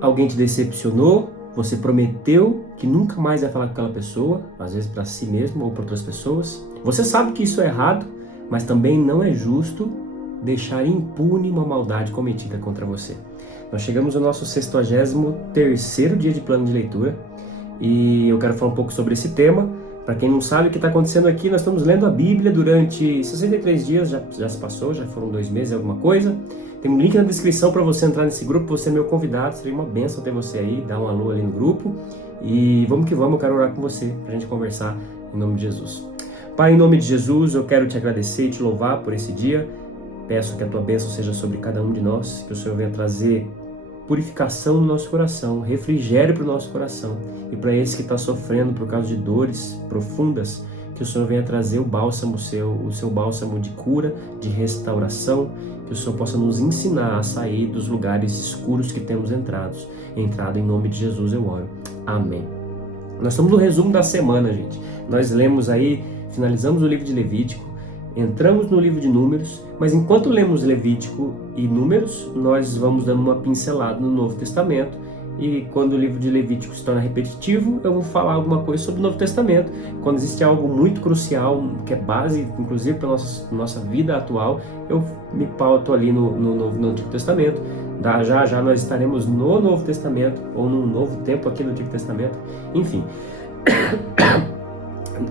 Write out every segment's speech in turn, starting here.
Alguém te decepcionou, você prometeu que nunca mais ia falar com aquela pessoa, às vezes para si mesmo ou para outras pessoas. Você sabe que isso é errado, mas também não é justo deixar impune uma maldade cometida contra você. Nós chegamos ao nosso 63º dia de plano de leitura e eu quero falar um pouco sobre esse tema. Para quem não sabe o que está acontecendo aqui, nós estamos lendo a Bíblia durante 63 dias, já se passou, já foram 2 meses, alguma coisa. Tem um link na descrição para você entrar nesse grupo, você é meu convidado, seria uma bênção ter você aí, dá um alô ali no grupo. E vamos que vamos, eu quero orar com você, para a gente conversar em nome de Jesus. Pai, em nome de Jesus, eu quero te agradecer e te louvar por esse dia. Peço que a tua bênção seja sobre cada um de nós, que o Senhor venha trazer purificação no nosso coração, refrigério para o nosso coração. E para esse que está sofrendo por causa de dores profundas, que o Senhor venha trazer o bálsamo o seu bálsamo de cura, de restauração, que o Senhor possa nos ensinar a sair dos lugares escuros que temos entrado. Em nome de Jesus eu oro. Amém. Nós estamos no resumo da semana, gente. Nós lemos aí, finalizamos o livro de Levítico, entramos no livro de Números, mas enquanto lemos Levítico e Números, nós vamos dando uma pincelada no Novo Testamento. E quando o livro de Levítico se torna repetitivo, eu vou falar alguma coisa sobre o Novo Testamento. Quando existe algo muito crucial, que é base, inclusive, para a nossa vida atual, eu me pauto ali no Antigo Testamento. Já nós estaremos no Novo Testamento, ou num novo tempo aqui no Antigo Testamento. Enfim,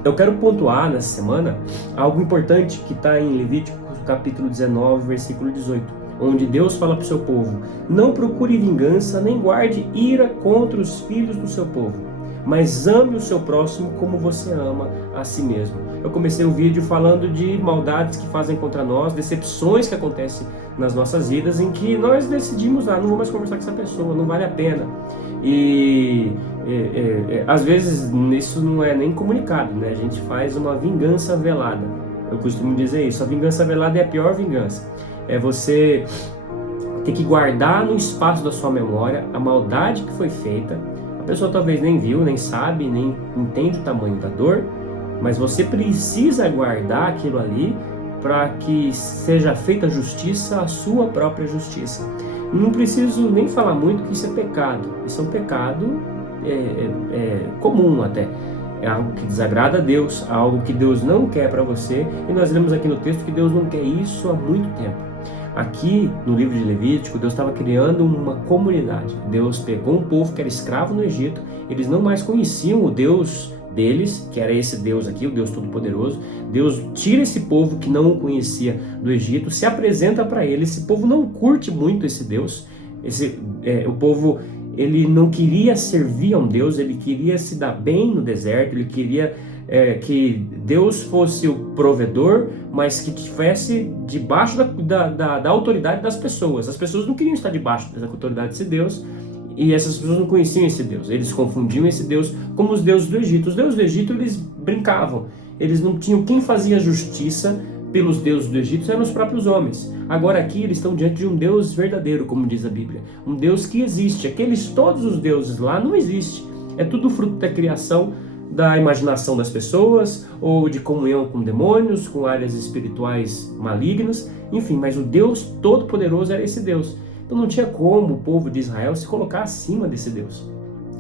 eu quero pontuar nessa semana algo importante que está em Levítico, capítulo 19, versículo 18. Onde Deus fala para o seu povo: não procure vingança, nem guarde ira contra os filhos do seu povo, mas ame o seu próximo como você ama a si mesmo. Eu comecei o vídeo falando de maldades que fazem contra nós, decepções que acontecem nas nossas vidas, em que nós decidimos, não vou mais conversar com essa pessoa, não vale a pena. E às vezes isso não é nem comunicado, né? A gente faz uma vingança velada. Eu costumo dizer isso, a vingança velada é a pior vingança. É você ter que guardar no espaço da sua memória a maldade que foi feita. A pessoa talvez nem viu, nem sabe, nem entende o tamanho da dor, mas você precisa guardar aquilo ali para que seja feita justiça, a sua própria justiça. Não preciso nem falar muito que isso é pecado. Isso é um pecado comum até. É algo que desagrada a Deus, algo que Deus não quer para você. E nós lemos aqui no texto que Deus não quer isso há muito tempo. Aqui no livro de Levítico, Deus estava criando uma comunidade. Deus pegou um povo que era escravo no Egito, eles não mais conheciam o Deus deles, que era esse Deus aqui, o Deus Todo-Poderoso. Deus tira esse povo que não o conhecia do Egito, se apresenta para ele. Esse povo não curte muito esse Deus. O povo, ele não queria servir a um Deus, ele queria se dar bem no deserto, ele queria que Deus fosse o provedor, mas que estivesse debaixo da autoridade das pessoas. As pessoas não queriam estar debaixo da autoridade desse Deus, e essas pessoas não conheciam esse Deus. Eles confundiam esse Deus como os deuses do Egito. Os deuses do Egito, eles brincavam, eles não tinham quem fazia justiça pelos deuses do Egito, eram os próprios homens. Agora aqui eles estão diante de um Deus verdadeiro, como diz a Bíblia, um Deus que existe. Todos os deuses lá não existem, é tudo fruto da criação, da imaginação das pessoas, ou de comunhão com demônios, com áreas espirituais malignas, enfim, mas o Deus Todo-Poderoso era esse Deus. Então não tinha como o povo de Israel se colocar acima desse Deus.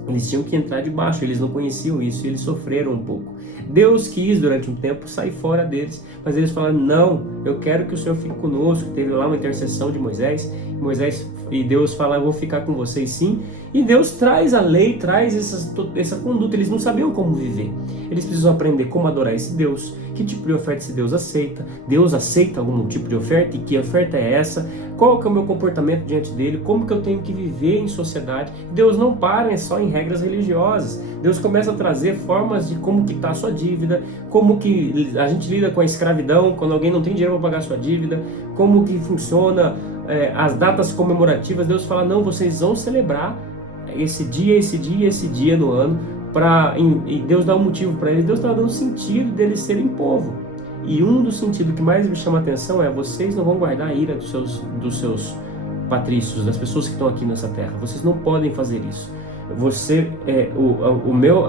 Eles tinham que entrar debaixo, eles não conheciam isso e eles sofreram um pouco. Deus quis durante um tempo sair fora deles, mas eles falaram: não, eu quero que o Senhor fique conosco. Teve lá uma intercessão de Moisés e Deus fala: eu vou ficar com vocês sim. E Deus traz a lei, traz essa conduta. Eles não sabiam como viver. Eles precisam aprender como adorar esse Deus, que tipo de oferta esse Deus aceita. Deus aceita algum tipo de oferta? E que oferta é essa? Qual que é o meu comportamento diante dele? Como que eu tenho que viver em sociedade? Deus não para só em regras religiosas. Deus começa a trazer formas de como que está a sua dívida, como que a gente lida com a escravidão, quando alguém não tem dinheiro para pagar a sua dívida, como que funciona as datas comemorativas. Deus fala: não, vocês vão celebrar esse dia no ano, e Deus dá um motivo para eles. Deus está dando sentido deles serem povo. E um dos sentidos que mais me chama a atenção é: vocês não vão guardar a ira dos seus patrícios, das pessoas que estão aqui nessa terra. Vocês não podem fazer isso.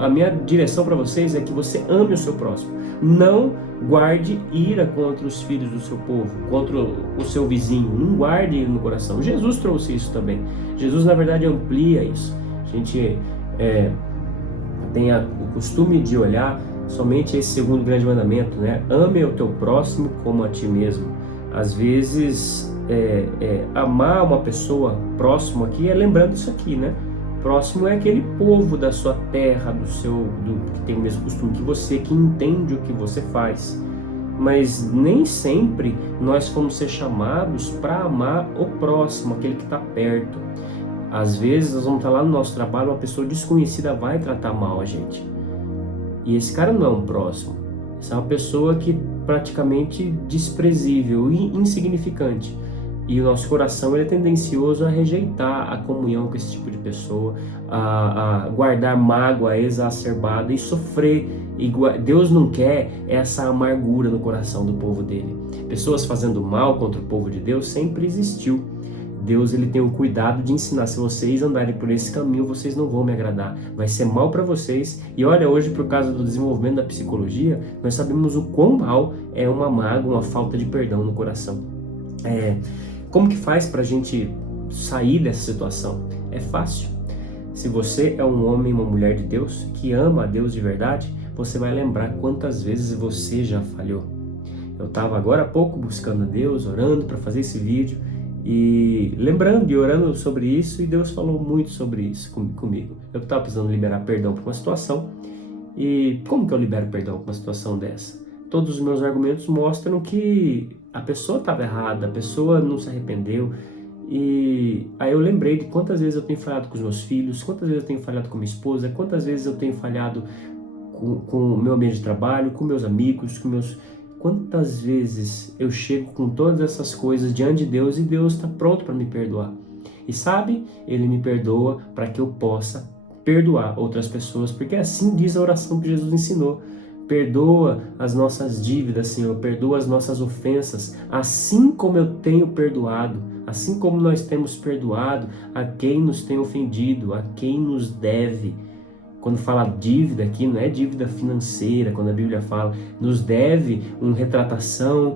A minha direção para vocês é que você ame o seu próximo. Não guarde ira contra os filhos do seu povo, contra o seu vizinho. Não guarde no coração. Jesus trouxe isso também. Jesus, na verdade, amplia isso. A gente tem o costume de olhar somente esse segundo grande mandamento, né? Ame o teu próximo como a ti mesmo. Às vezes, amar uma pessoa próximo aqui é lembrando isso aqui, né? Próximo é aquele povo da sua terra, que tem o mesmo costume que você, que entende o que você faz. Mas nem sempre nós vamos ser chamados para amar o próximo, aquele que está perto. Às vezes nós vamos estar lá no nosso trabalho, uma pessoa desconhecida vai tratar mal a gente. E esse cara não é um próximo. Essa é uma pessoa que praticamente desprezível e insignificante. E o nosso coração ele é tendencioso a rejeitar a comunhão com esse tipo de pessoa, a guardar mágoa exacerbada e sofrer. Deus não quer essa amargura no coração do povo dele. Pessoas fazendo mal contra o povo de Deus sempre existiu. Deus ele tem o cuidado de ensinar, se vocês andarem por esse caminho, vocês não vão me agradar, vai ser mal para vocês. E olha, hoje por causa do desenvolvimento da psicologia, nós sabemos o quão mal é uma mágoa, uma falta de perdão no coração. Como que faz para a gente sair dessa situação? É fácil. Se você é um homem, uma mulher de Deus, que ama a Deus de verdade, você vai lembrar quantas vezes você já falhou. Eu estava agora há pouco buscando a Deus, orando para fazer esse vídeo, e lembrando e orando sobre isso, e Deus falou muito sobre isso comigo. Eu estava precisando liberar perdão para uma situação, e como que eu libero perdão para uma situação dessa? Todos os meus argumentos mostram que a pessoa estava errada, a pessoa não se arrependeu, e aí eu lembrei de quantas vezes eu tenho falhado com os meus filhos, quantas vezes eu tenho falhado com minha esposa, quantas vezes eu tenho falhado com o meu ambiente de trabalho, com meus amigos, Quantas vezes eu chego com todas essas coisas diante de Deus e Deus está pronto para me perdoar. E sabe, Ele me perdoa para que eu possa perdoar outras pessoas, porque assim diz a oração que Jesus ensinou. Perdoa as nossas dívidas, Senhor, perdoa as nossas ofensas, assim como eu tenho perdoado, assim como nós temos perdoado a quem nos tem ofendido, a quem nos deve. Quando fala dívida aqui, não é dívida financeira, quando a Bíblia fala, nos deve uma retratação,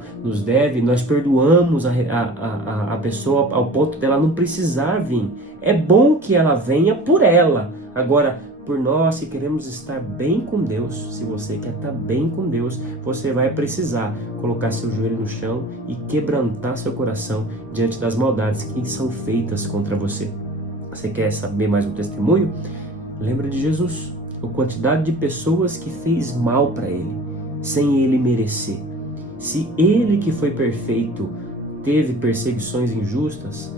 nós perdoamos a pessoa ao ponto dela não precisar vir. É bom que ela venha por ela. Agora, por nós que queremos estar bem com Deus, se você quer estar bem com Deus, você vai precisar colocar seu joelho no chão e quebrantar seu coração diante das maldades que são feitas contra você. Você quer saber mais um testemunho? Lembra de Jesus, a quantidade de pessoas que fez mal para ele, sem ele merecer. Se ele que foi perfeito teve perseguições injustas,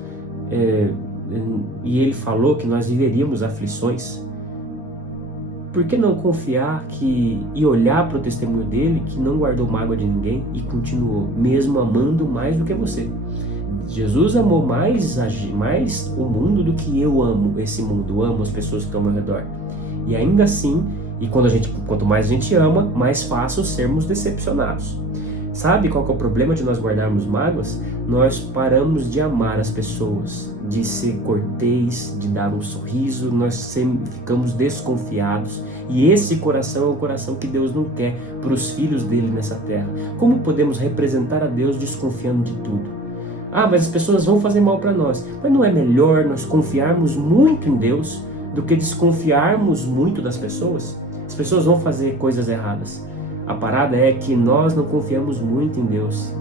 e ele falou que nós viveríamos aflições, por que não confiar e olhar para o testemunho dele, que não guardou mágoa de ninguém e continuou, mesmo amando mais do que você? Jesus amou mais o mundo do que eu amo esse mundo, amo as pessoas que estão ao meu redor. E ainda assim, quanto mais a gente ama, mais fácil sermos decepcionados. Sabe qual que é o problema de nós guardarmos mágoas? Nós paramos de amar as pessoas, de ser cortês, de dar um sorriso, ficamos desconfiados. E esse coração é o coração que Deus não quer para os filhos dele nessa terra. Como podemos representar a Deus desconfiando de tudo? Mas as pessoas vão fazer mal para nós. Mas não é melhor nós confiarmos muito em Deus do que desconfiarmos muito das pessoas? As pessoas vão fazer coisas erradas. A parada é que nós não confiamos muito em Deus.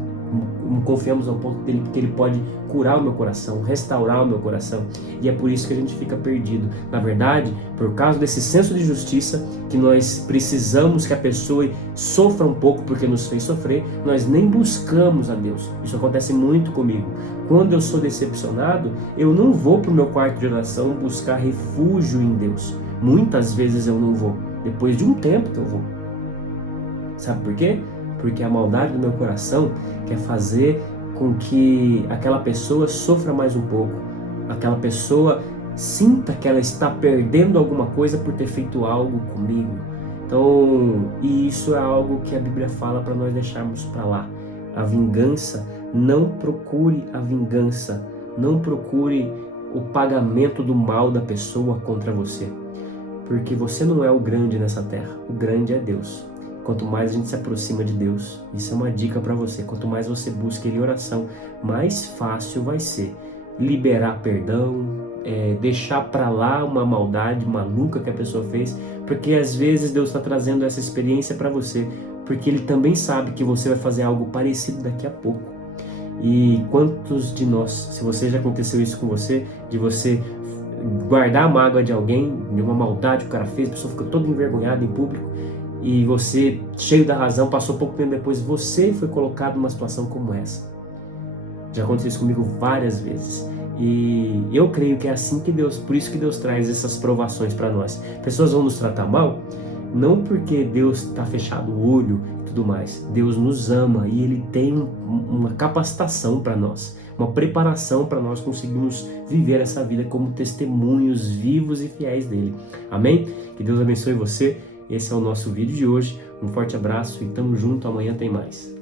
Não confiamos ao ponto que Ele pode curar o meu coração, restaurar o meu coração. E é por isso que a gente fica perdido. Na verdade, por causa desse senso de justiça, que nós precisamos que a pessoa sofra um pouco porque nos fez sofrer, nós nem buscamos a Deus. Isso acontece muito comigo. Quando eu sou decepcionado, eu não vou para o meu quarto de oração buscar refúgio em Deus. Muitas vezes eu não vou. Depois de um tempo que eu vou. Sabe por quê? Porque a maldade do meu coração quer fazer com que aquela pessoa sofra mais um pouco, aquela pessoa sinta que ela está perdendo alguma coisa por ter feito algo comigo. Então, e isso é algo que a Bíblia fala para nós deixarmos para lá. A vingança, não procure a vingança, não procure o pagamento do mal da pessoa contra você. Porque você não é o grande nessa terra, o grande é Deus. Quanto mais a gente se aproxima de Deus, isso é uma dica para você, quanto mais você busca Ele em oração, mais fácil vai ser liberar perdão, deixar para lá uma maldade maluca que a pessoa fez, porque às vezes Deus está trazendo essa experiência para você, porque Ele também sabe que você vai fazer algo parecido daqui a pouco. E quantos de nós, se você já aconteceu isso com você, de você guardar a mágoa de alguém, de uma maldade que o cara fez, a pessoa ficou toda envergonhada em público, e você, cheio da razão, passou pouco tempo depois, você foi colocado numa situação como essa. Já aconteceu isso comigo várias vezes. E eu creio que é assim que Deus, por isso que Deus traz essas provações para nós. Pessoas vão nos tratar mal, não porque Deus está fechado o olho e tudo mais. Deus nos ama e Ele tem uma capacitação para nós, uma preparação para nós conseguirmos viver essa vida como testemunhos vivos e fiéis dEle. Amém? Que Deus abençoe você. Esse é o nosso vídeo de hoje. Um forte abraço e tamo junto. Amanhã tem mais.